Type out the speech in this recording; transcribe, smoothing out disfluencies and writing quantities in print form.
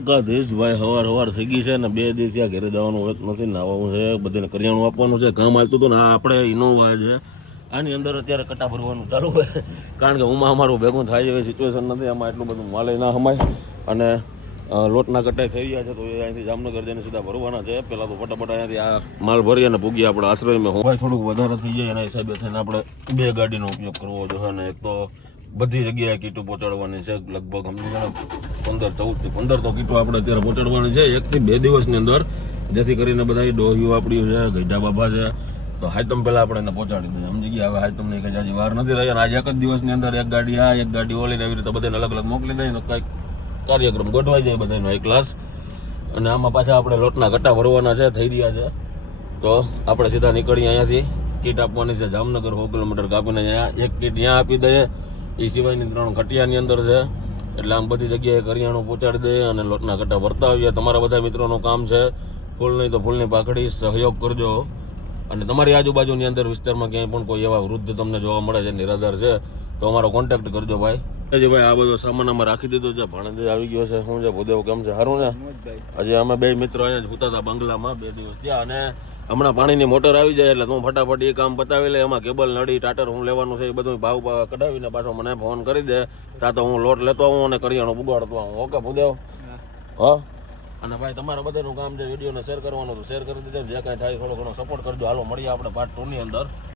દેશભાઈ હવાર થઈ ગઈ છે ને 2 દિવસ ત્યાં ઘરે જવાનું હોય નથી, નાવાનું છે, બધાને કરિયાણું આપવાનું છે, કામ હાલતું હતું ને આ આપણે ઇનોવા છે આની અંદર અત્યારે કટા ભરવાનું ચાલુ હોય, કારણ કે ઉમાં અમારું ભેગું થાય એવી સિચ્યુએશન નથી, આમાં એટલું બધું માલે ના હમાય અને લોટના કટાઈ થઈ ગયા છે તો એ અહીંથી જામનગર જઈને સીધા ભરવાના છે. પહેલાં તો ફટાફટ અહીંયાથી આ માલ ભરી અને પૂગી આપણે આશ્રયમાં હોય થોડુંક વધારે થઈ જાય એના હિસાબે થઈને આપણે 2 ગાડીનો ઉપયોગ કરવો જોઈએ અને એક તો બધી જગ્યાએ કીટું પહોંચાડવાની છે, લગભગ સમજી 15 તો કીટું આપણે અત્યારે પહોંચાડવાની છે 1 થી 2 દિવસની અંદર, જેથી કરીને બધા ડોહીઓ આપણી છે, ગઈઢા બાબા છે, તો હાયતમ પહેલાં આપણે એને પહોંચાડી દઈએ. સમજી ગયા હવે હાયતમની કંઈ જાજી વાર નથી રહી અને આજે એક જ દિવસની અંદર 1 ગાડી આ 1 ગાડી ઓલી એવી રીતે બધાને અલગ અલગ મોકલી દઈએ તો કંઈક કાર્યક્રમ ગોઠવાઈ જાય બધાનો એક ક્લાસ. અને આમાં પાછા આપણે લોટના કટ્ટા ભરવાના છે, થઈ રહ્યા છે, તો આપણે સીધા નીકળીએ અહીંયાથી. કીટ આપવાની છે જામનગર 100 કિલોમીટર કાપીને, અહીંયા 1 કીટ ત્યાં આપી દઈએ, એ સિવાયની 3 ખટિયાની અંદર છે, એટલે આમ બધી જગ્યાએ કરિયાણું પહોંચાડી દઈએ અને લોટના કટ્ટા ભરતા આવીએ. તમારા બધા મિત્રોનું કામ છે, ફૂલ નહીં તો ફૂલની પાકડી, સહયોગ કરજો. અને તમારી આજુબાજુની અંદર વિસ્તારમાં ક્યાંય પણ કોઈ એવા વૃદ્ધ તમને જોવા મળે છે નિરાધાર છે તો અમારો કોન્ટેક્ટ કરજો ભાઈ. ભાઈ આ બધો સામાન અમે રાખી દીધો છે, ભાણેજ આવી ગયો છે, શું છે ભૂદેવ કેમ છે, સારું ને? હજી અમે 2 મિત્રો અહીંયા જ સૂતા હતા બંગલામાં 2 દિવસ ત્યાં, અને હમણાં પાણીની મોટર આવી જાય એટલે તું ફટાફટ એ કામ પતાવી લે. એમાં કેબલ નળી ટાટર હું લેવાનું છે એ બધું ભાવ કઢાવીને પાછો મને ફોન કરી દે, ત્યાં તો હું લોટ લેતો આવું અને કરિયાણું પુગાડતો આવું. ઓકે ભૂદેવ? હા. અને ભાઈ તમારા બધાનું કામ છે વિડીયોને શેર કરવાનું તો શેર કરી દેજો, જે કાંઈ થાય થોડો ઘણો સપોર્ટ કરજો. હાલો મળીએ આપણે પાર્ટ 2 ની અંદર.